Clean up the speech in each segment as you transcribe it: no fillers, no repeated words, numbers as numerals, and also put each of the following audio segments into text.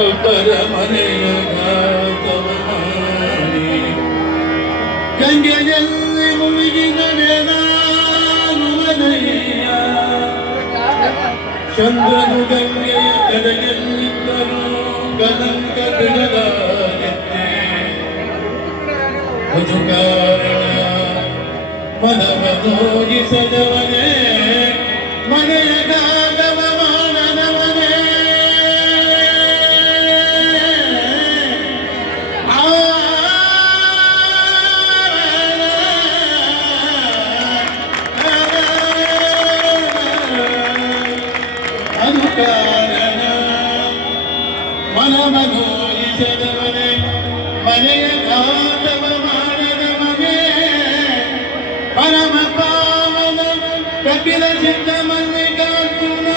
ಒಬ್ಬರ ಮನೆಯ ಘಾತವ ಮಾಡಿ ಗಂಗೆಯಲ್ಲಿ ಮುಳುಗಿ ನಡೆದಾನು ಮನೆಯ ಚಂದ್ರನು ಗಂಗೆಯ ಕಡೆಯಲ್ಲಿದ್ದರೂ ಕಲಂಕ ಬಿಡಲಾಗಿದ್ದೆ ಅದು ಕಾರಣ ಮನವ ನೋಯಿಸದವನೇ ಮನೆಯ ಗಾಗವ ಮಾಡದವನೇ ಅದು ಕಾರಣ ಮನವ ನೋಯಿಸದವನೇ ಮನೆಯ ಗಾಗವ ಮಾಡದವನೇ ಪರಮ ಪಾವನ ಕಪಿಲ ಸಿದ್ಧ ಮಲ್ಲಿಕಾರ್ಜುನ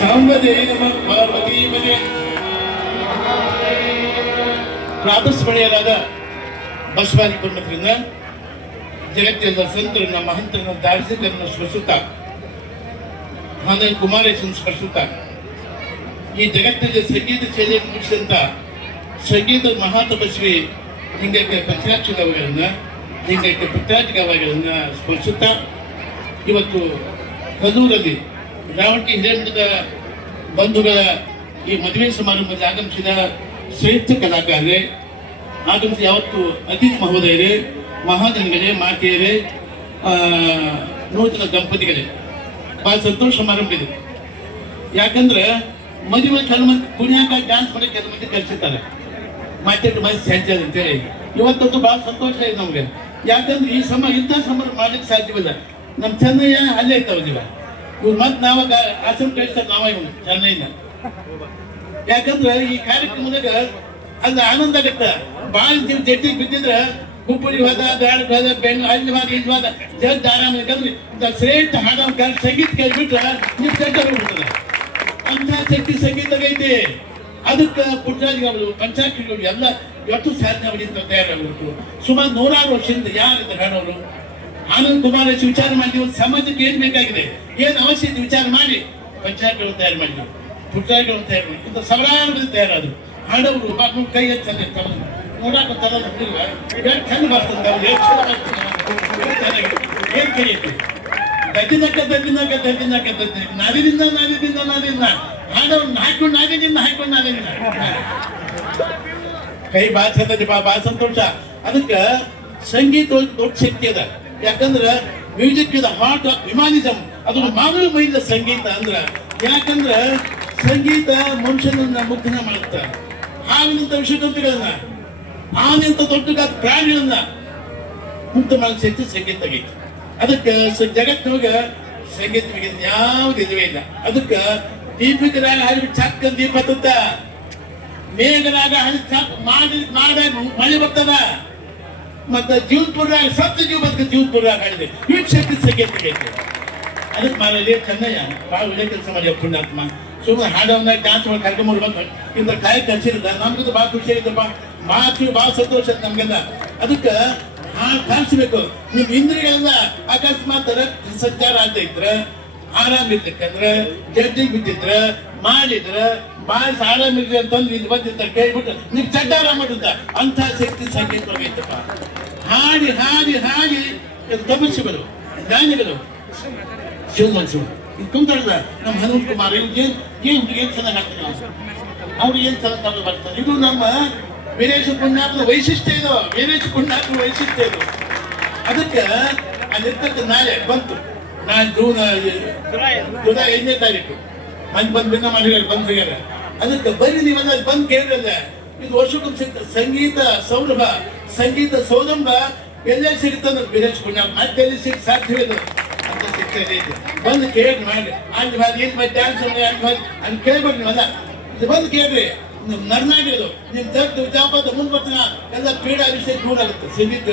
ಸಾಂಬದೇ ನಮಃ ಪಾರ್ವತೀ ಮನೆ ಪ್ರಾತಸ್ಮರಣೀಯರಾದ ಬಸವಾದಿ ಪರಮತ್ರಿಂದ ಜಗತ್ತೆಲ್ಲ ಸಂತರನ್ನ ಮಹಂತರನ್ನ ದಾರ್ಶನಿಕರನ್ನ ಸ್ಮರಿಸುತ್ತಾ ಕುಮಾರೇಶನ್ ಸ್ಮರಿಸುತ್ತಾ ಈ ಜಗತ್ತಿನಲ್ಲಿ ಸಂಗೀತ ಸೇವೆಯನ್ನು ಮುಗಿಸಿದಂತ ಸಂಗೀತ ಮಹಾತಪಸ್ವಿ ಲಿಂಗೈಕ್ಯ ಪಂಚಾಕ್ಷರ ಅವಗಳನ್ನ ಲಿಂಗೈಕ್ಯ ಪುಟ್ಟಾಚಿಕ ಅವಗಳನ್ನ ಸ್ಮರಿಸುತ್ತಾ ಇವತ್ತು ಕದೂರಲ್ಲಿ ರಾವಣಿ ಹಿರೇಮಠದ ಬಂಧುಗಳ ಈ ಮದುವೆ ಸಮಾರಂಭದಲ್ಲಿ ಆಗಮಿಸಿದ ಶ್ರೇಷ್ಠ ಕಲಾಕಾರರೇ, ಆಗಮಿಸಿ ಯಾವತ್ತು ಅತಿಥಿ ಮಹೋದಯರೇ, ಮಹಾಜನಗಳೇ, ಮಾತೆಯರೇ, ನೂತನ ದಂಪತಿಗಳೇ, ಬಹಳ ಸಂತೋಷ ಸಮಾರಂಭ ಇದೆ. ಯಾಕಂದ್ರೆ ಮದುವೆ ಕೆಲವು ಮಂದಿ ಕುಣಿಯಾಕ ಡ್ಯಾನ್ಸ್ ಮಾಡಿ ಕೆಲವು ಮಂದಿ ಕಲಿಸಿರ್ತಾರೆ, ಮಾತೆಟ್ಟು ಮನಸ್ಸು ಸಂಚಾರ ಅಂತೇಳಿ. ಇವತ್ತಂತೂ ಬಹಳ ಸಂತೋಷ ಇದೆ ನಮಗೆ. ಯಾಕಂದ್ರೆ ಈ ಇಂಥ ಸಮಾರಂಭ ಮಾಡ್ಲಿಕ್ಕೆ ಸಾಧ್ಯವಿಲ್ಲ. ನಮ್ಮ ಚೆನ್ನಯ್ಯ ಅಲ್ಲೇ ಇರ್ತಾವದಿಲ್ಲ, ಇವ್ರು ಮತ್ತೆ ನಾವಾಗ ಆಶ್ರಮ ಕಳಿಸ್ತಾರೆ ನಾವ ಇವನು ಚೆನ್ನೈನ. ಯಾಕಂದ್ರೆ ಈ ಕಾರ್ಯಕ್ರಮದಾಗ ಅಲ್ಲಿ ಆನಂದ ಆಗತ್ತ. ಭಾಳ ಜಡ್ಜಿಗೆ ಬಿದ್ದಿದ್ರೆ ಹುಬ್ಬಳ್ಳಿ ಹೋದ, ಧಾರವಾಡ ಹೋದ, ಬೆಂಗಳೂರು ಅಲ್ಲಿ ಹೋದ, ಇಲ್ಲಿ ಹೋದ, ಜಡ್ ಆರಾಮ. ಯಾಕಂದ್ರೆ ಶ್ರೇಷ್ಠ ಹಾಡೋ ಸಂಗೀತ ಕೇಳ್ಬಿಟ್ರೆ ನೀವು ಸೆಂಟ ಹೋಗ್ಬಿಡ್ತದೆ. ಅಂತ ಶಕ್ತಿ ಸಂಗೀತ ಐತಿ. ಅದಕ್ಕೆ ಪುಟ್ಟರಾಜಗಳು, ಪಂಚಾಕ್ಷರಿಗಳು ಎಲ್ಲ ಎಷ್ಟು ಸಾಧನೆ ಅವರಿಂದ ತಯಾರಾಗಬೇಕು. ಸುಮಾರು 100 ವರ್ಷದಿಂದ ಯಾರಿದ್ದಾರೆ ಹಾಡೋರು. ಆನಂದ್ ಕುಮಾರೇಶ್ ವಿಚಾರ ಮಾಡಿ ಸಮಾಜಕ್ಕೆ ಏನ್ ಬೇಕಾಗಿದೆ, ಏನ್ ಅವಶ್ಯ ಇದೆ ವಿಚಾರ ಮಾಡಿ ಪಂಚಾಯತ್ಗಳನ್ನು ತಯಾರು ಮಾಡಿದ್ರು, ಪುಟ್ಟರಾಜಗಳನ್ನು ತಯಾರು ಮಾಡಿ ಇಂಥ ಸಾವಿರಾರು ತಯಾರಾದ್ರು. ಹಾಡೋರು ಕೈ ಹೆಚ್ಚು ನೋಡಾಕ ಚಂದ ಬರ್ತದೆ. ಏನ್ ಕೈಯೈತಿ ದದ್ದಿನಕ್ಕ ನಾದಿನಿಂದ ಹಾಡೋರು ಹಾಕೊಂಡು ನಾದಿನಿಂದ ಕೈ ಭಾಳ ಚಂದ, ಭಾಳ ಸಂತೋಷ. ಅದಕ್ಕೆ ಸಂಗೀತ ದೊಡ್ಡ ಶಕ್ತಿ ಅದ. ಯಾಕಂದ್ರೆ ಮ್ಯೂಸಿಕ್ ಇಸ್ ಹಾರ್ಟ್ ಆಫ್ ಹ್ಯುಮಾನಿಸಮ್. ಅದು ಮಾನವ ಮೈಂದ ಸಂಗೀತ ಅಂದ್ರ. ಯಾಕಂದ್ರ ಸಂಗೀತ ಮನುಷ್ಯನನ್ನ ಮುಗ್ಧನ ಮಾಡುತ್ತೆ. ಹಾವಿನಂತ ವಿಷಯಗಳನ್ನ, ಆನೆಂತ ದೊಡ್ಡ ಪ್ರಾಣಿಗಳನ್ನ ಮುಗ್ಧ ಮಾಡೋ ಶಕ್ತಿ ಸಂಗೀತ ಆಗೈತಿ. ಅದಕ್ಕೆ ಜಗತ್ತಿನೊಳಗ ಸಂಗೀತ ಯಾವ್ದು ಇದುವೇ ಇಲ್ಲ. ಅದಕ್ಕೆ ದೀಪಕರಾಗ ಹರಿದು ಚಕ್ಕ ದೀಪ ಹತ್ತ, ಮೇಘರಾಗ ಹರಿದು ಚಕ್ ಮಾಡಿ ಮಳೆ ಬರ್ತದ. ಮತ್ತೆ ಜೀವಪುರದಾಗ ಸತ್ಯ ಜೀವ ಬದುಕ ಜೀವಪುರದಾಗ ಹಾಡಿದೆ. ಇವ್ ಶಕ್ತಿ ಸಂಗೀತ ಐತಿ. ಅದಕ್ಕೆ ಮಾರಲ್ಲಿ ಚೆನ್ನಯ್ಯ ಭಾಳ ಒಳ್ಳೆ ಕೆಲಸ ಮಾಡಿ ಪುಣ್ಯಾತ್ಮ. ಸುಮ್ಮನೆ ಹಾಡವನ್ನ ಡ್ಯಾನ್ಸ್ ಮಾಡಿ ಕರ್ಕೊಂಡ್ಬರ್ಬೇಕು ಇಂಥ ಕಾಯ ಕಲ್ಸಿರಿಲ್ಲ. ನಮ್ಗಿಂತ ಭಾಳ ಖುಷಿ ಆಗೈತಪ್ಪ, ಭಾಳ ಸಂತೋಷ ಐತೆ ನಮ್ಗೆಲ್ಲ. ಅದಕ್ಕೆ ಹಾಡು ಕಲಿಸ್ಬೇಕು. ನಿಮ್ ಇಂದ್ರಿಯಗಳೆಲ್ಲ ಅಕಸ್ಮಾತ್ ಸಂಚಾರ ಆಗ್ತೈತ್ರ, ಆರಾಮ ಇರ್ಲಿಕ್ಕಂದ್ರೆ ಜಡ್ಡಿಗೆ ಬಿದ್ದಿದ್ರ ಮಾಡಿದ್ರ ಬಾಯಿ ಆರಾಮ ಇರ್ಲಿ ಅಂತಂದ್ರೆ ಇದು ಬಂದಿದ್ದ ಕೇಳ್ಬಿಟ್ಟು ನಿಮ್ ಚಡ್ಡ ಆರಾಮ ಮಾಡಿದ್ದ. ಅಂತ ಶಕ್ತಿ ಸಂಗೀತ ಐತಪ್ಪ. ಹಾಡಿ ಹಾಡಿ ಹಾಡಿ ತಪಸ್ಸುಗಳು, ಜ್ಞಾನಿಗಳು, ಶಿವಮನ್ಸು ಇದು ಕುಂತಾಡ್ದ ನಮ್ಮ ಹನುಮಂತ ಕುಮಾರ್ ಏನ್ ಚೆನ್ನಾಗಿ ಆಗ್ತದೆ, ಅವ್ರಿಗೆ ಏನ್ ಚೆನ್ನಾಗಿ ಬರ್ತಾರೆ. ಇದು ನಮ್ಮ ವೀರೇಶ ಪುಣ್ಯಾತ್ಮನ ವೈಶಿಷ್ಟ್ಯ ಇದು. ವೀರೇಶ ಪುಣ್ಯಾತ್ಮನ ವೈಶಿಷ್ಟ್ಯ ಇದು. ಅದಕ್ಕೆ ಅಲ್ಲಿರ್ತಕ್ಕ ನಾಳೆ ಬಂತು, ನಾಳೆ ಜುಲೈ 5ನೇ ತಾರೀಕು ಮಂದಿ ಬಂದು ಭಿನ್ನ ಮಾಡಿ ಬಂದು ಹೋಗ್ಯಾರ. ಅದಕ್ಕೆ ಬರೀ ನೀವೆಲ್ಲ ಬಂದು ಕೇಳಿರಲ್ಲ. ಇದು ವರ್ಷಕ್ಕೊಂದು ಸಿಗ್ತದೆ ಸಂಗೀತ ಸೌರಭ, ಸಂಗೀತ ಸೌರಂಭ. ಎಲ್ಲೇ ಸಿಗುತ್ತಂದ್ರೆ ವೀರೇಶ ಪುಣ್ಯಾತ್ಮ ಮತ್ತೆ ಎಲ್ಲಿ ಸಿಗ್ ಸಾಧ್ಯವಿಲ್ಲ ಅಂತ ಸಿಗ್ತದೆ. ಬಂದು ಕೇಳಿ ಮಾಡಿ ಅಲ್ಲಿ ಮಾಡಿ ಏನ್ ಮಾಡಿ ಡ್ಯಾನ್ಸ್ ಅಲ್ಲಿ ಕೇಳ್ಬೇಕು. ನೀವಲ್ಲ ಇದು ಬಂದು ಕೇಳ್ರಿ. ನರ್ನಾಡಿಗಳು ನಿಮ್ ಜಗ್ದು ಜಾಪದ ಮುಂದ್ ಬರ್ತಾನ ಎಲ್ಲ ಕ್ರೀಡಾ ವಿಷಯ ದೂರ ಆಗುತ್ತೆ. ಸಂಗೀತ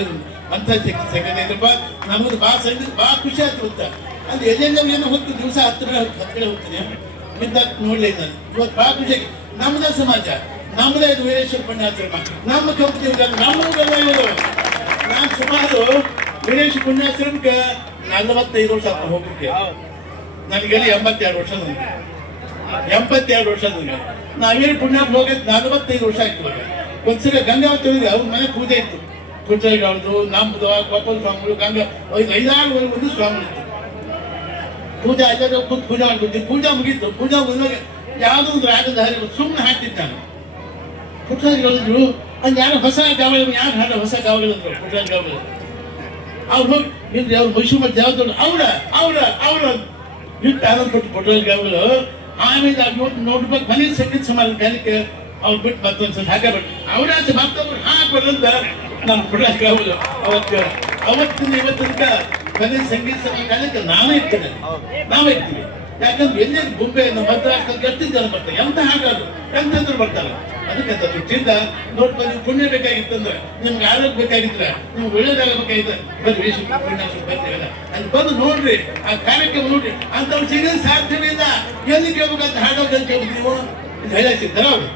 ಅಂತ ಸಂಗೀತ ನಮ್ದು ಭಾಳ ಸಂಗೀತ ಭಾಳ ಖುಷಿ ಆಗ್ತಿರುತ್ತೆ. ಅದು ಎಲ್ಲೆಲ್ಲ ಏನೋ ಹೋಗ್ತು ದಿವಸ ಹತ್ತು ಕಡೆ ಹೋಗ್ತೀನಿ ಇಂತ ನೋಡ್ಲಿ ನಾನು ಇವತ್ತು ಭಾಳ ಖುಷಿ ನಮ್ಮದೇ ಸಮಾಜ ನಮ್ಮದೇ ಇದು ವೀರೇಶ್ವರ ಪುಣ್ಯಾಶ್ರಮ ನಮ್ಮ ಕಂಪ್ನಿ ನಮ್ಮೂರಲ್ಲ ಇವರು ನಾನು ಸುಮಾರು ವೀರೇಶ್ವರ ಪುಣ್ಯಾಶ್ರಮಕ್ಕೆ 45 ವರ್ಷ ಆಗ್ತಾ ಹೋಗ್ಲಿಕ್ಕೆ ನನಗೆ 82 ವರ್ಷ ನನಗೆ 82 ವರ್ಷ ನನಗೆ ನಾವೇನು ಪುಣ್ಯಕ್ಕೆ ಹೋಗಿ 45 ವರ್ಷ ಆಯ್ತು ಒಂದ್ಸಲ ಗಂಗಾವತಿ ಹೋಗಿ ಅವ್ರ ಮನೆ ಪೂಜೆ ಇತ್ತು ಕುಂಚಾಯಿಗಳದು ನಮ್ಮದು ಗೋಪಾಲ ಸ್ವಾಮಿಗಳು ಗಂಗಾ 5-6 ಒಂದು ಸ್ವಾಮಿಗಳು ಇತ್ತು ಪೂಜೆ ಆಯ್ತಾಗ ಕೂತು ಪೂಜೆ ಮಾಡ್ಕೊತೀವಿ ಪೂಜಾ ಮುಗೀತು ಪೂಜಾ ಮುಗಿದಾಗ ಯಾವುದೋ ಒಂದು ರಾಗದ ಹರಿ ಸುಮ್ಮನೆ ಹಾಡ್ತಿದ್ದೆ ನಾನು ಪುಟ್ಟಾಜಿಗಳಿದ್ರು ಅಲ್ಲಿ ಯಾರು ಹೊಸ ಗಾವಗಳು ಯಾರು ಹಾಡ ಹೊಸ ಗಾವಗಳಂದ್ರು ಪುಟ್ಟಾಜಿ ಗಾವಗಳು ಅವ್ರು ಹೋಗಿ ಇಲ್ರಿ ಅವ್ರು ಮೈಸೂರು ಮತ್ತೆ ಯಾವ್ದು ಅವ್ರ ಇಟ್ಟು ಆನಂದ ಪಟ್ಟು ಪುಟ್ಟಾಜಿ ಗಾವಗಳು ಆಮೇಲೆ ಇವತ್ತು ನೋಡ್ಬೇಕು ಮನೆ ಸಂಗೀತ ಸಮಾಜ ಕಾಲಕ್ಕೆ ಅವ್ರು ಬಿಟ್ಟು ಮತ್ತೊಂದ್ಸಲ ಹಾಕಬಿಟ್ಟು ಅವರಾಚೆ ಮತ್ತೊಬ್ರು ಹಾಕ್ಬಾರ್ದಂತ ನಮ್ಮ ಪುಟ್ಟಾಜಿ ಗಾವಗಳು ಅವತ್ತಿನ ಇವತ್ತಿನ ಕಲೆ ಸಂಗೀತ ಸಮಾಜಕ್ಕೆ ನಾವೇ ಇರ್ತೀವಿ ಯಾಕಂದ್ರೆ ಎಲ್ಲೇ ಬೊಂಬೆ ಮದ್ರಾಸ್ ಗಟ್ಟಿ ಜನ ಬರ್ತಾರೆ ಎಂತ ಹಾಗಾದ್ರು ಎಂತಂದ್ರು ಬರ್ತಾರೆ ಅದಕ್ಕೆ ಚಿಂತ ನೋಡ್ಕೊಂಡು ನೀವು ಪುಣ್ಯ ಬೇಕಾಗಿತ್ತಂದ್ರೆ ನಿಮ್ಗೆ ಆರೋಗ್ಯ ಬೇಕಾಗಿದ್ರೆ ನಿಮ್ಗೆ ಒಳ್ಳೇದಾಗಬೇಕಾಗಿದ್ರೆ ಬರ್ರಿ ಬರ್ತೀವಲ್ಲ ಅಲ್ಲಿ ಬಂದು ನೋಡ್ರಿ ಆ ಕಾರ್ಯಕ್ರಮ ನೋಡ್ರಿ ಅಂತವ್ರು ಸಿಗೋದು ಸಾಧ್ಯವೇ ಇಲ್ಲ ಎಲ್ಲಿ ಕೇಳ್ಬೇಕಂತ ಹಾಡೋದು ಕೇಳ್ಬೇಕು ನೀವು ಹೇಳ ಸಿಗ್ತಾರ ಅವ್ರು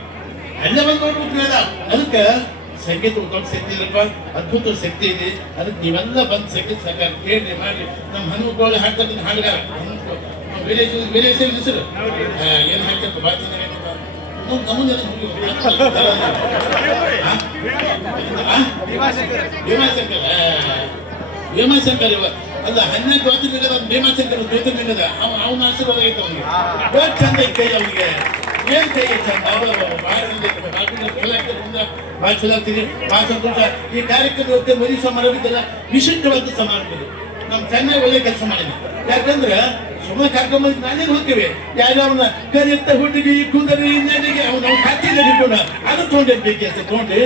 ಅಲ್ಲೇ ಬಂದು ನೋಡ್ಬಿಟ್ರಲ್ಲ ಅದಕ್ಕೆ ಸಂಗೀತ ದೊಡ್ಡ ಶಕ್ತಿ ಇರಪ್ಪ ಅದ್ಭುತ ಶಕ್ತಿ ಇದೆ ಅದಕ್ಕೆ ನೀವೆಲ್ಲ ಬಂದು ಸಂಗೀತ ಸಹಕಾರ ಕೇಳಿ ಮಾಡಿ ನಮ್ಮ ಹನುಮಕೋಳಿ ಹಾಡ್ತಕ್ಕಂಥ ಹಾಡುಗಾರ ವಿಲೇಶ ಹೆಸರು ಏನು ಹಾಕ್ತಕ್ಕ ಭಾಳ ಚೆನ್ನಾಗಿ ಭೀಮಾಶಂಕರ್ ಅಲ್ಲ 12 ಜ್ಯೋತಿರ್ಲಿಂಗದ ಭೀಮಾಶಂಕರ್ ಜ್ಯೋತಿರ್ಲಿಂಗದ ಅವನ ಆಶೀರ್ವಾದ ಐತೆ ಅವನಿಗೆ ಎಷ್ಟು ಚಂದ ಐತೆ ಅವನಿಗೆ ಏನ್ ಕೈ ಚಂದ ಭಾಳ ಚಲೋ ಆಗ್ತೀವಿ ಭಾಳ ಸಂತೋಷ ಈ ಕಾರ್ಯಕ್ರಮ ಮರಿ ಸಮಾರಂಭದಲ್ಲ ವಿಶಿಷ್ಟವಾದ ಸಮಾರಂಭ ನಮ್ಮ ಚೆನ್ನಾಗಿ ಒಳ್ಳೆ ಕೆಲಸ ಮಾಡಿದ್ವಿ ಯಾಕಂದ್ರೆ ಸುಮ್ಮನೆ ಕರ್ಕೊಂಬಂದು ನಾನೇನು ಹೋಗ್ತೀವಿ ಯಾವ್ದವನ್ನ ಕರಿಯತ್ತ ಹುಡುಗಿ ಕುದುರೆ ನಡಿಗೆ ಅವ್ನು ಖಾತೆಯಲ್ಲಿ ಇಟ್ಕೊಂಡ ಅದು ತೊಗೊಂಡಿರ್ಬೇಕು ಅಂತ ತೊಗೊಂಡು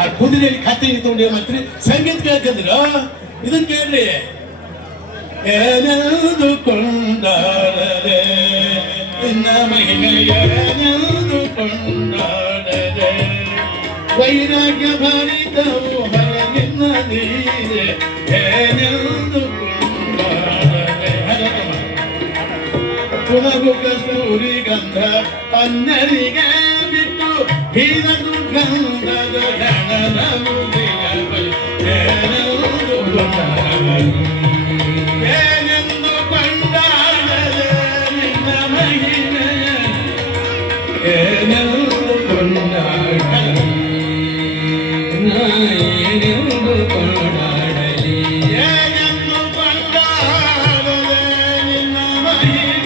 ಆ ಕುದುರೆಯಲ್ಲಿ ಖಾತೆಯಲ್ಲಿ ತೊಗೊಂಡು ಮಾತ್ರ ಸಂಗೀತ ಕೇಳ್ಕಂದ್ರ ಇದನ್ನ ಕೇಳ್ರಿ ಏನೆಂದು ಕೊಂಡಾಡರೆ ನಿನ್ನ ಮಹಿಮೆಯನೆಂದು ಕೊಂಡಾಡರೆ ವೈರಾಗ್ಯ ಭರಿತವು ಹೊರಗಿನ ನೀರೆ ಏನೆಂದು ಪುನಗು ಕಸ್ತೂರಿ ಗಂಧ ಅನ್ನರಿಗೆ ಬಿಟ್ಟು ಹೀರದು ಗಂಧದ ಏನೆಂದು ಕೊಂಡಾಡಲೆ ನಿನ್ನ ಮಹಿಮೆಯ ಏನೆಂದು ಕೊಂಡಾಡಲಿ ಏನೆಂದು ಕೊಂಡಾಡಲಿ ಏನೆಂದು ಕೊಂಡಾಡಲೆ ನಿನ್ನ ಮಹಿಮೆಯ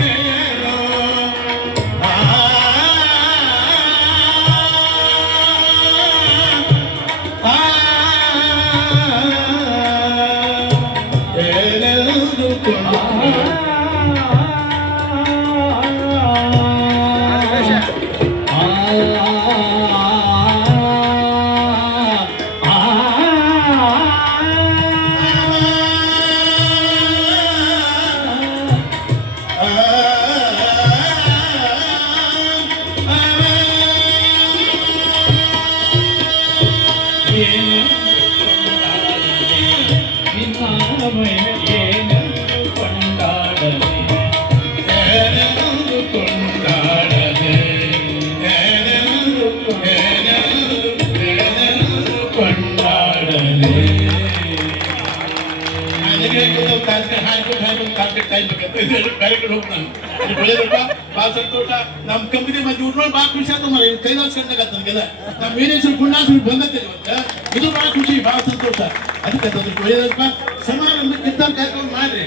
ಭಾಳ ಸಂತೋಷ ನಮ್ಮ ಕಂಪನಿ ಮತ್ತೆ ಇವ್ರು ಭಾಳ ಖುಷಿ ಆಯ್ತು ಮರ ಕೈಲಾಸ ಕಂಡಾಗತ್ತ ನನಗೆಲ್ಲ ನಮ್ಮ ವೀರೇಶ್ವರ ಪುಣ್ಯಾಶ್ರಮ ಬಂದತ್ತೆ ಇವತ್ತು ಇದು ಭಾಳ ಖುಷಿ ಭಾಳ ಸಂತೋಷ ಅದಕ್ಕೆ ಒಳ್ಳೆಯದಪ್ಪ ಸಮಾರಂಭ ಕಿತ್ತಾರ ಕಾರ್ಯಕ್ರಮ ಮಾಡ್ರಿ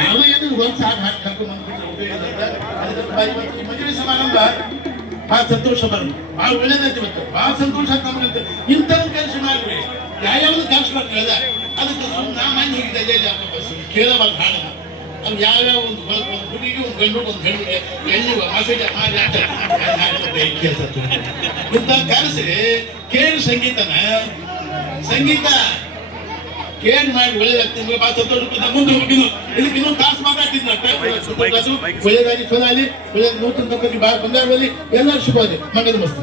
ಯಾವ ಏನು ವರ್ಷ ಹಾಕಿ ಕರ್ಕೊಂಡು ಬಂದ್ಬಿಟ್ರೆ ಮದುವೆ ಸಮಾರಂಭ ಭಾಳ ಸಂತೋಷ ಬರೋದು ಭಾಳ ಒಳ್ಳೇದಾಯ್ತು ಇವತ್ತು ಭಾಳ ಸಂತೋಷ ಆಯ್ತು ನಮಗಂತ ಇಂಥವ್ರು ಕೆಲಸ ಮಾಡ್ರಿ ಯಾವ್ಯಾವ್ದು ಕೆಲಸ ಮಾಡ್ತೀವಲ್ಲ ಅದಕ್ಕೆ ಸುಮ್ಮನೆ ನಾ ಮನೆ ಹೋಗಿದ್ದೆ ಕೇಳಬಾರ್ದು ಹಾಡು ಅದು ಯಾವ್ಯಾವ ಒಂದು ಹುಡುಗಿ ಒಂದು ಗಂಡು ಒಂದು ಹೆಣ್ಣಿಗೆ ಎಲ್ಲಿ ಮಸೇಜ ಮಾಡಿ ಇಂಥ ಕರೆಸಿ ಕೇಳಿ ಸಂಗೀತ ಕೇಳಿ ಮಾಡಿ ಒಳ್ಳೇದಾಗ್ತದೆ ಭಾಳ ಸಂತೋಷ ಮುಂದೆ ಹೋಗಿದ್ದು ಇದಕ್ಕೆ ಇನ್ನೊಂದು ತಾಸು ಮಾತಾಡ್ತಿದ್ನ ಒಳ್ಳೇದಾಗಿ ಚಲೋ ಆಗಲಿ ಒಳ್ಳೇದು ನೂತನ ತಪ್ಪಿ ಭಾಳ ಬಂದಾಗಲಿ ಎಲ್ಲರೂ ಶುಭ ಆಗಲಿ ಮಂಗದ ಮಸ್ತು